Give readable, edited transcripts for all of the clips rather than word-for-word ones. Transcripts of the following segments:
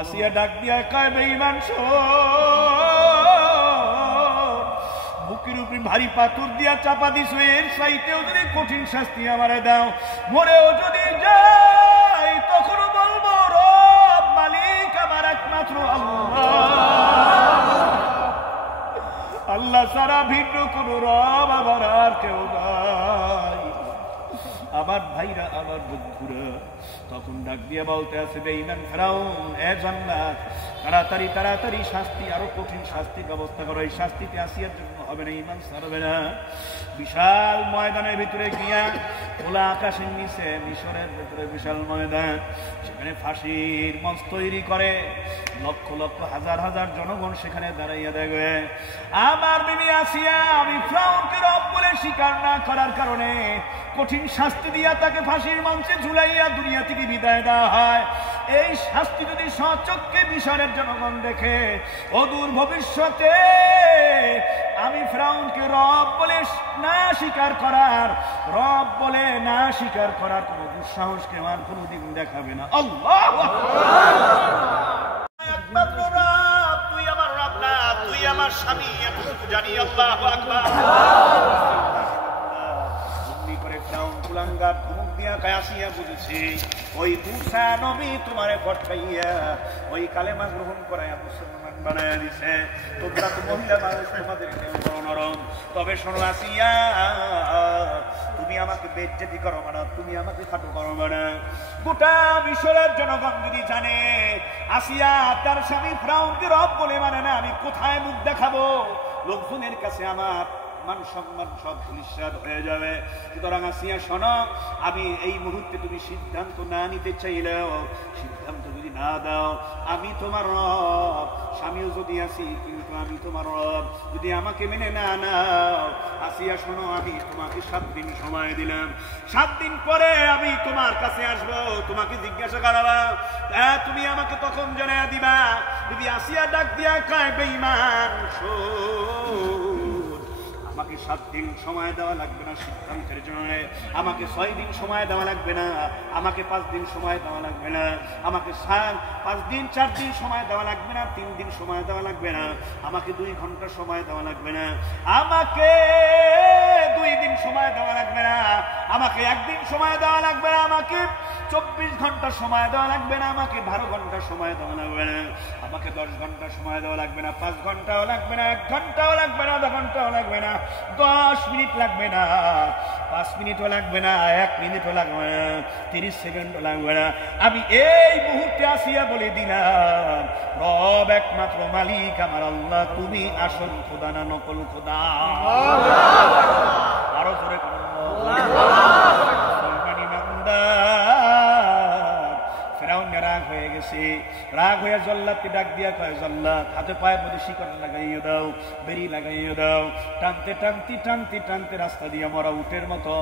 আসিয়া ডাক দিয়া কয় বেঈমান শোন, বুকের উপরে ভারী পাথর দিয়া চাপা দিছো, এর চাইতেও যদি কঠিন শাস্তি আমারে দাও, মরেও যদি যাই তখনও বলবো রব মালিক আমার একমাত্র আল্লাহ, আল্লাহ ছাড়া ভিন্ন কোন রব আমার আর কেউ নাই। আমার ভাইরা, আমার বন্ধুরা তখন ডাক দিয়ে বলতে আছে বেঈমান ফেরাউন, এ জান্নাত তাড়াতাড়ি তাড়াতাড়ি শাস্তি, আরো কঠিন শাস্তির ব্যবস্থা করো, এই শাস্তিতে আসিয়ার জন্য হবে না, ঈমান ছাড়বে না। বিশাল ময়দানের ভিতরে গিয়া খোলা আকাশের নিচে মিশরের ভিতরে বিশাল ময়দান, সেখানে ফাঁসির মঞ্চ তৈরি করে, লক্ষ লক্ষ হাজার হাজার জনগণ সেখানে দাঁড়াইয়া দেখবে আমার বিবি আসিয়া আমি ফেরাউনকে রব বলে স্বীকার না করার কারণে কঠিন শাস্তি দিয়া তাকে ফাঁসির মঞ্চে ঝুলাইয়া দুনিয়া থেকে বিদায় দেওয়া হয়। এই শাস্তি যদি স্বচক্ষে মিশরের জনগণ দেখে, অদূর ভবিষ্যতে আমি ফেরাউনকে রব বলে না স্বীকার করার, রব বলে না স্বীকার করার কোন দুঃসাহসকে আমার কোনদিন দেখাবে না। আল্লাহু আকবার। একমাত্র রব তুই, আমার রব না, তুই আমার স্বামী, এতটুকু জানি। আল্লাহু আকবার। কুলাঙ্গার ধমক দিয়া কায়াসিয়া বুঝেছি ওই মুসা নবী তোমারে পাঠাইয়া ওই কালেমা গ্রহণ করাইয়া মুসলমান বানাইয়া দিছে, তোমরা তো মহিলা মানুষ, তোমাদের কেউ বড় নরম। তবে শোনো আসিয়া, তুমি আমাকে বেজ্জতি করো না, তুমি আমাকে খাটো করো না। গোটা মিশরের জনগণ যদি জানে আসিয়া তার স্বামী ফেরাউনকে রব বলে মানে না, আমি কোথায় মুখ দেখাবো? লোকজনের কাছে আমার মান সম্মান সব ধূলিসাৎ হয়ে যাবে। সুতরাং আসিয়া শোনো, আমি এই মুহূর্তে তুমি সিদ্ধান্ত না নিতে চাইলেও, সিদ্ধান্ত যদি না দাও, আমি তোমার রব, স্বামীও যদি আসি কিন্তু আমি তোমার রব, যদি আমাকে মেনে না নাও, আসিয়া শোনো, আমি তোমাকে 7 দিন সময় দিলাম, 7 দিন পরে আমি তোমার কাছে আসবো, তোমাকে জিজ্ঞাসা করাবা, তুমি আমাকে তখন জানাইয়া দিবা। যদি আসিয়া ডাক দিয়া কয় বেঈমান শোন, আমাকে 7 দিন সময় দেওয়া লাগবে না সিদ্ধান্তের জন্য, আমাকে 6 দিন সময় দেওয়া লাগবে না, আমাকে 5 দিন সময় দেওয়া লাগবে না, আমাকে 5 দিন 4 দিন সময় দেওয়া লাগবে না, 3 দিন সময় দেওয়া লাগবে না, আমাকে 2 ঘন্টা সময় দেওয়া লাগবে না, আমাকে 2 দিন সময় দেওয়া লাগবে না, আমাকে 1 দিন সময় দেওয়া লাগবে না, আমাকে 24 ঘন্টা সময় দেওয়া লাগবে না, আমাকে 12 ঘন্টা সময় দেওয়া লাগবে না, আমাকে 10 ঘন্টা সময় দেওয়া লাগবে না, 5 ঘন্টাও লাগবে না, 1 ঘন্টাও লাগবে না, 2 ঘন্টাও লাগবে না, 10 মিনিট লাগবে না, 5 মিনিটও লাগবে না, 1 মিনিটও লাগবে না, 30 সেকেন্ডও লাগবে না। আমি এই মুহূর্তে আসিয়া বলে দিলাম, রব একমাত্র মালিক আমার আল্লাহ, তুমি আসল খোদা না নকল খোদা। আরো জোরে রাগ হয়ে গেছে, রাগ হয়ে জল্লাদকে ডাক দিয়া কয়, জল্লাদ হাতে পায়ের মধ্যে শিকল লাগাইয়ে দাও, বেরি লাগাইয়ে দাও। টানতে টানতে টানতে টানতে রাস্তা দিয়া মরা উটের মতো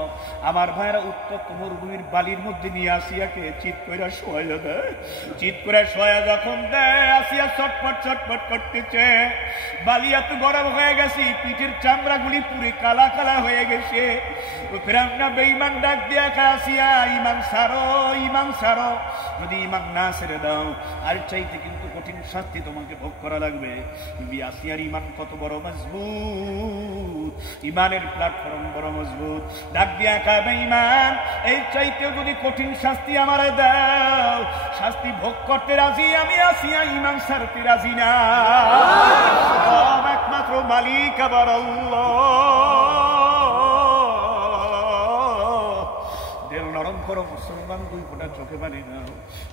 আমার ভাইরা উত্তপ্ত মরুভূমির বালির মধ্যে নিয়ে আসিয়াকে চিৎ করে শোয়া দেয়। চিৎ করে শোয়া যখন দেয়, আসিয়া ছটফট ছটফট করতেছে, বালি এত গরম হয়ে গেছে, পিঠের চামড়াগুলি পুরে কালা কালা হয়ে গেছে। ফেরাউন বেঈমান ডাক দিয়া কয়, আসিয়া ঈমান ছাড়ো, ঈমান ছাড়ো, যদি ঈমান না ছেড়ে দাও আর চাইতে কিন্তু কঠিন শাস্তি তোমাকে ভোগ করা লাগবে। আসিয়ার ঈমান কত বড় মজবুত, ঈমানের প্ল্যাটফর্ম বড় মজবুত। ডাক দিয়া কয়, বেঈমান এই চাইতেও যদি কঠিন শাস্তি আমারে দাও, শাস্তি ভোগ করতে রাজি, আমি আসিয়া ঈমান ছাড়তে রাজি না। একমাত্র মালিক আবার আল্লাহ। নরম করো মুসলমান, 2 ফোঁটা চোখে পানি নাও,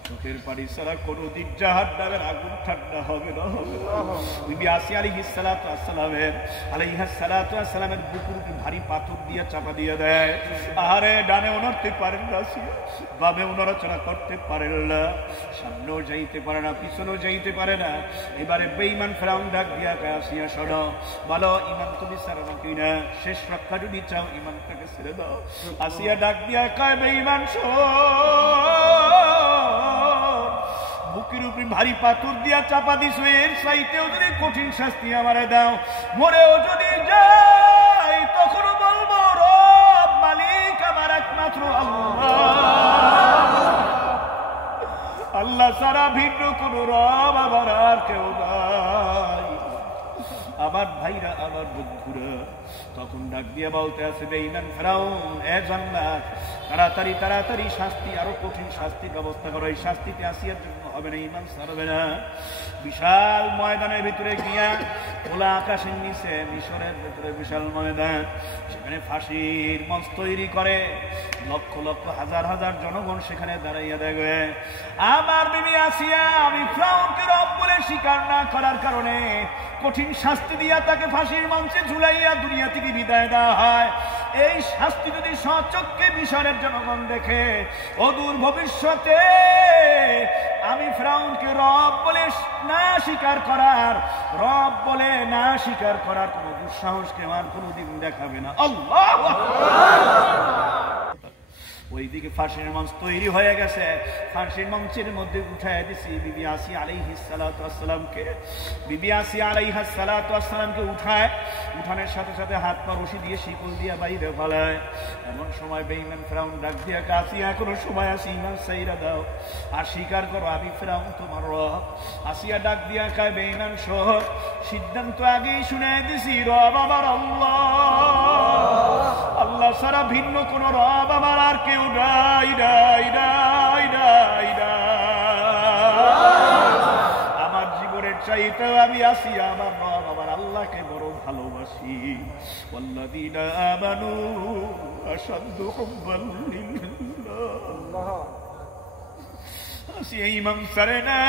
চোখের পানি ছাড়া কোনদিন জাহান্নামের আগুন ঠান্ডা হবে না। বিবি আসিয়া আলাইহিস সালাতু ওয়াস সালামের বুকের উপর ভারী পাথর দিয়ে চাপা দিয়ে দেয়। আরে ডানে উনরতে পারেন না, বামে নড়াচড়া করতে পারেন না, সামনেও যাইতে পারে না, পিছনেও যাইতে পারে না। এবারে বেঈমান ফেরাউন ডাক দিয়া কয়, আসিয়া শোনো, বলো ঈমান তুমি ছাড়ো কিনা, শেষ রক্ষা যদি চাও ঈমানটাকে ছেড়ে দাও। আসিয়া ডাক দিয়া কয়, বেঈমান শোন, বুকের উপরে ভারী পাথর দিয়া চাপা দিছো, এর চাইতেও যদি কঠিন শাস্তি আমারে দাও, মরেও যদি যাই তখনও বলবো রব মালিক আমার একমাত্র আল্লাহ, আল্লাহ আল্লাহ ছাড়া ভিন্ন কোন রব আমার আর কেউ নাই। আমার ভাইরা, আমার বন্ধুরা তখন ডাক দিয়ে বলতে আছে, বেঈমান ফেরাউন, এ জান্নাত তাড়াতাড়ি তাড়াতাড়ি শাস্তি, আরো কঠিন শাস্তির ব্যবস্থা করো। এই শাস্তিতে আসিয়ার জন্য হবে না, ঈমান ছাড়বে না। বিশাল ময়দানের ভিতরে গিয়া, খোলা আকাশের নিচে মিশরের ভিতরে বিশাল ময়দান, সেখানে ফাঁসির মঞ্চ তৈরি করে। লক্ষ লক্ষ হাজার হাজার জনগণ সেখানে দাঁড়াইয়া দেখবে আমার বিবি আসিয়া আমি ফেরাউনকে রব বলে স্বীকার না করার কারণে কঠিন শাস্তি দিয়া তাকে ফাঁসির মঞ্চে ঝুলাইয়া দুনিয়া থেকে বিদায় দেওয়া হয়। এই শাস্তি যদি স্বচক্ষে মিশরের জনগণ দেখে, অদূর ভবিষ্যতে আমি ফেরাউনকে রব বলে না স্বীকার করার, রব বলে না স্বীকার করার কোন দুঃসাহসকে আমার কোনদিন দেখাবে না। আল্লাহু আকবার। ওইদিকে ফাঁসির মঞ্চ তৈরি হয়ে গেছে, ফাঁসির মঞ্চের মধ্যে উঠায় দিছি বিবি আসিয়া আলাইহিস সালাতু ওয়াস সালামকে। বিবি আসিয়া আলাইহিস সালাতু ওয়াস সালামকে উঠায়, উঠানোর সাথে সাথে হাত পা রশি দিয়ে শিকল দিয়ে বাইরে ফেলায়। এমন সময় বেঈমান ফেরাউন ডাক দিয়া, আসিয়া এখনো সময় আছে, ঈমান ছাইরা দাও আর স্বীকার করো আমি ফেরাউন তোমার রব। আসিয়া ডাক দিয়া কয়, বেঈমান শোন, সিদ্ধান্ত আগেই শুনাই দিছি, রব আমার আল্লাহ, আল্লাহ ছাড়া ভিন্ন কোন রব আমার আর কেউ নাই নাই নাই নাই নাই। আমার জীবনের চাইতে আমি আসি আমার রব আমার আল্লাহকে বড় ভালোবাসি। ওয়াল্লাযীনা আমানু আশাদ্দু হুব্বান লিল্লাহ। আসিয়া ইমাম সারে না,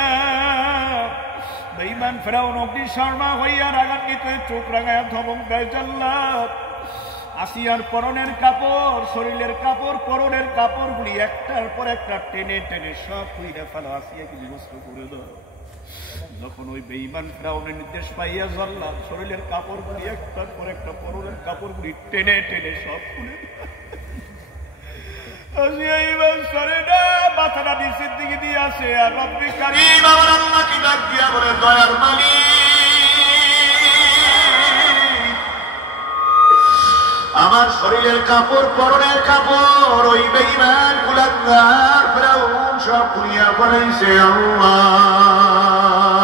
বেঈমান ফেরাউন অগ্নি শর্মা হইয়া রাগান্বিত চোখ রাঙায়া ধমক দেয়, জাল্লাদ আসিয়ার পরনের কাপড়, শরীরের কাপড়, পরনের কাপড়গুলি একটার পর একটা টেনে টেনে সব কইরা ফেলো, আসিয়াকে বিবস্ত্র করে দাও। যখন ওই বেঈমান ফেরাউনের নির্দেশ পাইয়া জাল্লাদ শরীরের কাপড়গুলি একটার পর একটা, পরনের কাপড়গুলি টেনে টেনে সব খুলে আসিয়া ইমান করে না, মাথাটা নিচের দিকে দিয়ে আসে আর রব্বি কারীম আমার আল্লাহকে ডাক দিয়া বলে, দয়ার মালিক আমার শরীরের কাপড়, পরনের কাপড় ওই বেঈমান কুলাঙ্গার ফেরাউন সব খুলিয়া ফেলাইছে। আল্লাহ